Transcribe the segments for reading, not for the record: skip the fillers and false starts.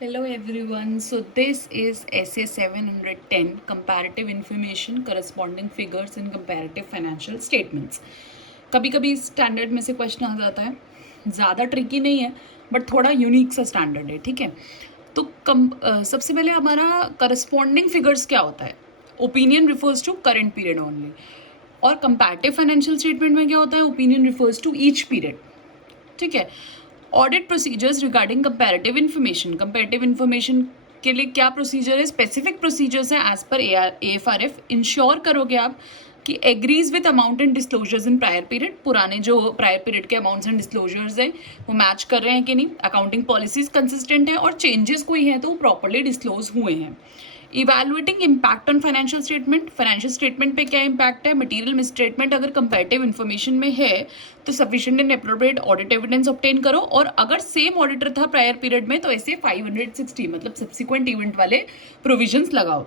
Hello everyone. So this is essay 710 comparative information corresponding figures in comparative financial statements. कभी कभी standard में से question आ जाता है, ज़्यादा ट्रिकी नहीं है बट थोड़ा यूनिक सा स्टैंडर्ड है, ठीक है। तो सबसे पहले हमारा करस्पॉन्डिंग फिगर्स क्या होता है। Opinion refers to current period only, और कंपैरेटिव फाइनेंशियल स्टेटमेंट में क्या होता है, opinion refers to each period, ठीक है। Audit procedures regarding comparative information के लिए क्या प्रोसीजर है, स्पेसिफिक प्रोसीजर्स है एज पर AFRF। इंश्योर करोगे आप कि agrees with amount and disclosures in prior period, पुराने जो प्रायर पीरियड के अमाउंट्स एंड डिस्क्लोजर्स हैं वो मैच कर रहे हैं कि नहीं, अकाउंटिंग पॉलिसीज कंसिस्टेंट है और चेंजेस कोई हैं तो वो प्रॉपरली डिस्क्लोज हुए हैं। Evaluating impact on financial statement पे क्या इम्पैक्ट है, मटेरियल मिसस्टेटमेंट अगर कंपैरेटिव इन्फॉर्मेशन में है तो sufficient and appropriate audit evidence obtain करो, और अगर सेम ऑडिटर था प्रायर पीरियड में तो ऐसे 560 मतलब सब्सिक्वेंट इवेंट वाले प्रोविजंस लगाओ।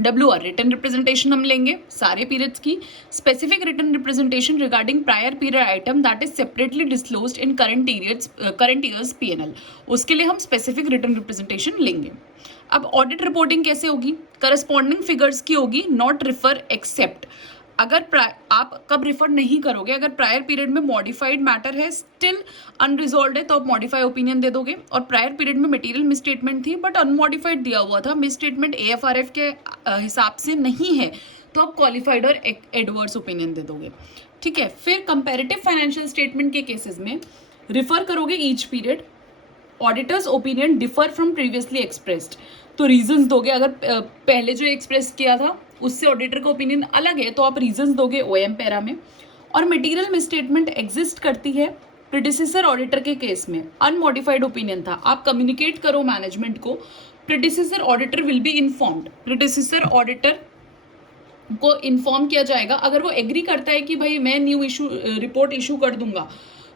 WR रिटर्न रिप्रेजेंटेशन हम लेंगे सारे पीरियड्स की, specific written representation regarding prior period item that is separately disclosed in current years PNL, उसके लिए हम स्पेसिफिक रिटर्न रिप्रेजेंटेशन लेंगे। अब ऑडिट रिपोर्टिंग कैसे होगी, करस्पॉन्डिंग फिगर्स की होगी, नॉट रिफर एक्सेप्ट। अगर आप कब रिफर नहीं करोगे, अगर प्रायर पीरियड में मॉडिफाइड मैटर है, स्टिल अनरिजॉल्व है, तो आप मॉडिफाई ओपिनियन दे दोगे। और प्रायर पीरियड में मटेरियल मिसस्टेटमेंट थी बट अनमॉडिफाइड दिया हुआ था, मिसस्टेटमेंट AFRF के हिसाब से नहीं है, तो आप क्वालिफाइड और एडवर्स ओपिनियन दे दोगे, ठीक है। फिर कंपैरेटिव फाइनेंशियल स्टेटमेंट के केसेस में रिफर करोगे each period, auditors opinion differ from previously expressed, तो रीजंस दोगे। अगर पहले जो एक्सप्रेस किया था उससे ऑडिटर का ओपिनियन अलग है तो आप रीजंस दोगे OM पैरा में। और मटेरियल मिसस्टेटमेंट एग्जिस्ट करती है प्रेडिसेसर ऑडिटर के केस में, अनमॉडिफाइड ओपिनियन था, आप कम्युनिकेट करो मैनेजमेंट को, predecessor auditor will be informed, predecessor auditor को इन्फॉर्म किया जाएगा। अगर वो एग्री करता है कि भाई मैं न्यू रिपोर्ट इशू कर दूंगा,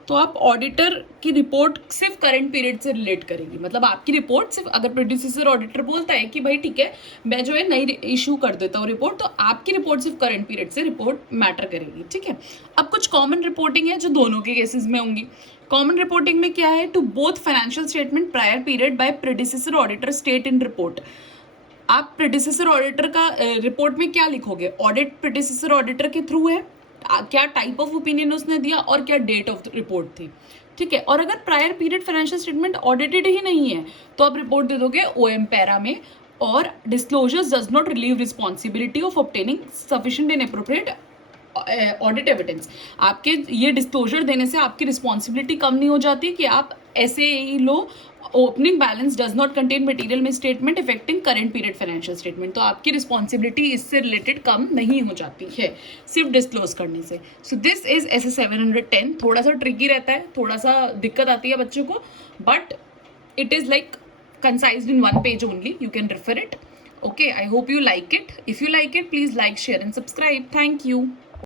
तो आप ऑडिटर की रिपोर्ट सिर्फ करंट पीरियड से रिलेट करेगी, मतलब आपकी रिपोर्ट सिर्फ, अगर प्रेडिसेसर ऑडिटर बोलता है कि भाई ठीक है मैं जो है नई इशू कर देता हूँ रिपोर्ट, तो आपकी रिपोर्ट सिर्फ करंट पीरियड से रिपोर्ट मैटर करेगी, ठीक है। अब कुछ कॉमन रिपोर्टिंग है जो दोनों के केसेस में होंगी। कॉमन रिपोर्टिंग में क्या है, to both financial statement prior period by predecessor auditor state in report. आप प्रेडिसेसर ऑडिटर का रिपोर्ट में क्या लिखोगे, ऑडिट प्रेडिसेसर ऑडिटर के थ्रू है, क्या टाइप ऑफ ओपिनियन उसने दिया और क्या डेट ऑफ रिपोर्ट थी, ठीक है। और अगर prior period financial statement audited ही नहीं है तो आप रिपोर्ट दे दोगे OM पैरा में, और disclosures does not relieve responsibility of obtaining sufficient and appropriate audit evidence. आपके ये डिस्क्लोजर देने से आपकी रिस्पॉन्सिबिलिटी कम नहीं हो जाती कि आप ऐसे ही लो opening balance does not contain material misstatement affecting current period financial statement, तो आपकी रिस्पॉन्सिबिलिटी इससे रिलेटेड कम नहीं हो जाती है सिर्फ डिस्क्लोज करने से। सो दिस इज essay 710, थोड़ा सा ट्रिकी रहता है, थोड़ा सा दिक्कत आती है बच्चों को, but it is like concised in 1 page only, you can refer it. Okay, I hope you like it. If you like it, please like, share and subscribe. Thank you.